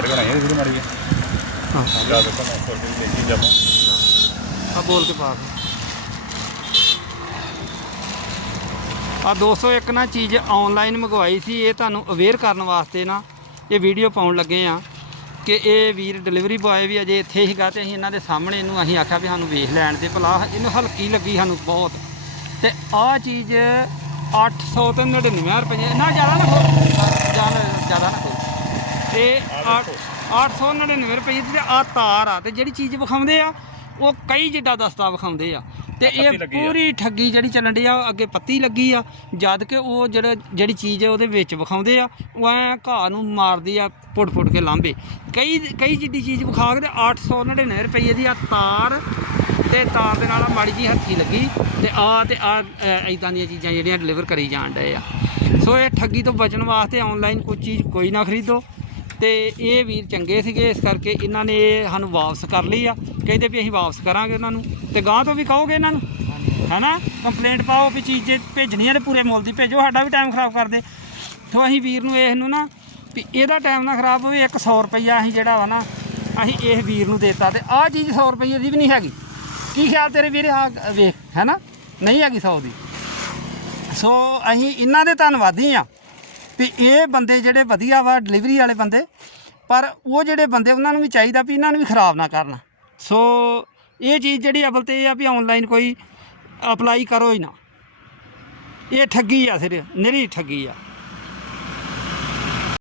ਸਾਡੇ ਕੋਲ ਵੀਡੀਓ ਮਾਰੀ ਹੈ ਹਾਂ। ਜਾ ਦੇਖੋ 900 ਰੁਪਏ ਦੀ ਚੀਜ਼ ਆਪਾਂ ਆ ਬੋਲ ਕੇ ਪਾ ਆ 201 ਨਾ ਚੀਜ਼ ਆਨਲਾਈਨ ਮੰਗਵਾਈ ਸੀ ਇਹ ਤੁਹਾਨੂੰ ਅਵੇਅਰ ਕਰਨ ਵਾਸਤੇ ਨਾ ਇਹ ਵੀਡੀਓ ਪਾਉਣ ਲੱਗੇ ਆ ਕਿ ਇਹ ਵੀਰ ਡਿਲੀਵਰੀ ਬॉय ਵੀ ਅਜੇ ਇੱਥੇ ਹੀਗਾ ਤੇ ਅਸੀਂ ਇਹਨਾਂ ਦੇ ਸਾਹਮਣੇ ਇਹਨੂੰ ਅਸੀਂ ਆਖਿਆ ਵੀ ਸਾਨੂੰ ਵੇਖ ਲੈਣ ਦੇ ਭਲਾ ਇਹਨੂੰ ਹਲਕੀ ਲੱਗੀ ਸਾਨੂੰ ਬਹੁਤ। ਤੇ ਆਹ ਚੀਜ਼ 800 ਤੇ 99 ਰੁਪਏ ਨਾ ਜ਼ਿਆਦਾ ਨਾ ਖੋ ਜ਼ਿਆਦਾ ਨਾ ਖੋ ਇਹ 899 ਰੁਪਏ ਦੀ ਆ ਤਾਰ ਆ ਤੇ ਜਿਹੜੀ ਚੀਜ਼ ਵਿਖਾਉਂਦੇ ਆ ਉਹ ਕਈ ਜਿੱਡਾ ਦਸਤਾ ਵਿਖਾਉਂਦੇ ਆ। ਤੇ ਇਹ। ਪੂਰੀ ਠੱਗੀ ਜਿਹੜੀ ਚੱਲਣ ਡਈ ਆ ਅੱਗੇ ਪੱਤੀ ਲੱਗੀ ਆ ਜਦ ਕਿ ਉਹ ਜਿਹੜਾ ਜਿਹੜੀ ਚੀਜ਼ ਹੈ ਉਹਦੇ ਵਿੱਚ ਵਿਖਾਉਂਦੇ ਆ ਉਹ ਐ ਘਾਹ ਨੂੰ ਮਾਰਦੀ ਆ ਪੁੱਟ ਪੁੱਟ ਕੇ ਲਾਂਬੇ ਕਈ ਕਈ ਜਿੱਡੀ ਚੀਜ਼ ਵਿਖਾ ਕੇ ਤੇ 899 ਰੁਪਏ ਦੀ ਆ ਤਾਰ ਤੇ ਤਾਰ ਦੇ ਨਾਲ ਮਾੜੀ ਜੀ ਹੱਥੀ ਲੱਗੀ ਤੇ ਆ ਤੇ ਆ ਇਦਾਂ ਦੀਆਂ ਚੀਜ਼ਾਂ ਜਿਹੜੀਆਂ ਡਿਲੀਵਰ ਕਰੀ ਜਾਣ ਡਏ ਆ। ਸੋ ਇਹ ਠੱਗੀ ਤੋਂ ਬਚਣ ਵਾਸਤੇ ਆਨਲਾਈਨ ਕੋਈ ਚੀਜ਼ ਕੋਈ ਨਾ ਖਰੀਦੋ। ਤੇ ਇਹ ਵੀਰ ਚੰਗੇ ਸੀਗੇ, ਇਸ ਕਰਕੇ ਇਹਨਾਂ ਨੇ ਇਹ ਸਾਨੂੰ ਵਾਪਸ ਕਰ ਲਈ ਆ। ਕਹਿੰਦੇ ਵੀ ਅਸੀਂ ਵਾਪਸ ਕਰਾਂਗੇ ਉਹਨਾਂ ਨੂੰ। ਤੇ ਗਾਂ ਤੋਂ ਵੀ ਕਹੋਗੇ ਇਹਨਾਂ ਨੂੰ? ਹੈਨਾ? ਕੰਪਲੇਂਟ ਪਾਓ ਵੀ ਚੀਜ਼ ਜੇ ਭੇਜਣੀ ਹੈ ਤੇ ਪੂਰੇ ਮੁੱਲ ਦੀ ਭੇਜੋ, ਸਾਡਾ ਵੀ ਟਾਈਮ ਖਰਾਬ ਕਰਦੇ। ਤੋਂ ਅਸੀਂ ਵੀਰ ਨੂੰ ਇਸ ਨੂੰ ਨਾ ਵੀ ਇਹਦਾ ਟਾਈਮ ਨਾ ਖਰਾਬ ਹੋਵੇ 100 ਰੁਪਈਆ ਅਸੀਂ ਜਿਹੜਾ ਵਾ ਨਾ, ਅਸੀਂ ਇਹ ਵੀਰ ਨੂੰ ਦੇਤਾ। ਤੇ ਆਹ ਚੀਜ਼ 100 ਰੁਪਈਏ ਦੀ ਵੀ ਨਹੀਂ ਹੈਗੀ। ਕੀ ਖਿਆਲ ਤੇਰੇ ਵੀਰੇ? ਆ ਵੇਖ, ਹੈਨਾ? ਨਹੀਂ ਹੈਗੀ 100 ਦੀ। ਸੋ ਅਸੀਂ ਇਹਨਾਂ ਦੇ ਧੰਨਵਾਦੀ ਆ। ਵੀ ਇਹ ਬੰਦੇ ਜਿਹੜੇ ਵਧੀਆ ਵਾ ਡਿਲੀਵਰੀ ਵਾਲੇ ਬੰਦੇ, ਪਰ ਉਹ ਜਿਹੜੇ ਬੰਦੇ ਉਹਨਾਂ ਨੂੰ ਵੀ ਚਾਹੀਦਾ ਵੀ ਇਹਨਾਂ ਨੂੰ ਵੀ ਖਰਾਬ ਨਾ ਕਰਨ। ਸੋ ਇਹ ਚੀਜ਼ ਜਿਹੜੀ ਅਵਲ ਤੇ ਇਹ ਆ ਵੀ ਆਨਲਾਈਨ ਕੋਈ ਅਪਲਾਈ ਕਰੋ ਹੀ ਨਾ। ਇਹ ਠੱਗੀ ਆ ਸਿਰ ਨਿਰੀ ਠੱਗੀ ਆ।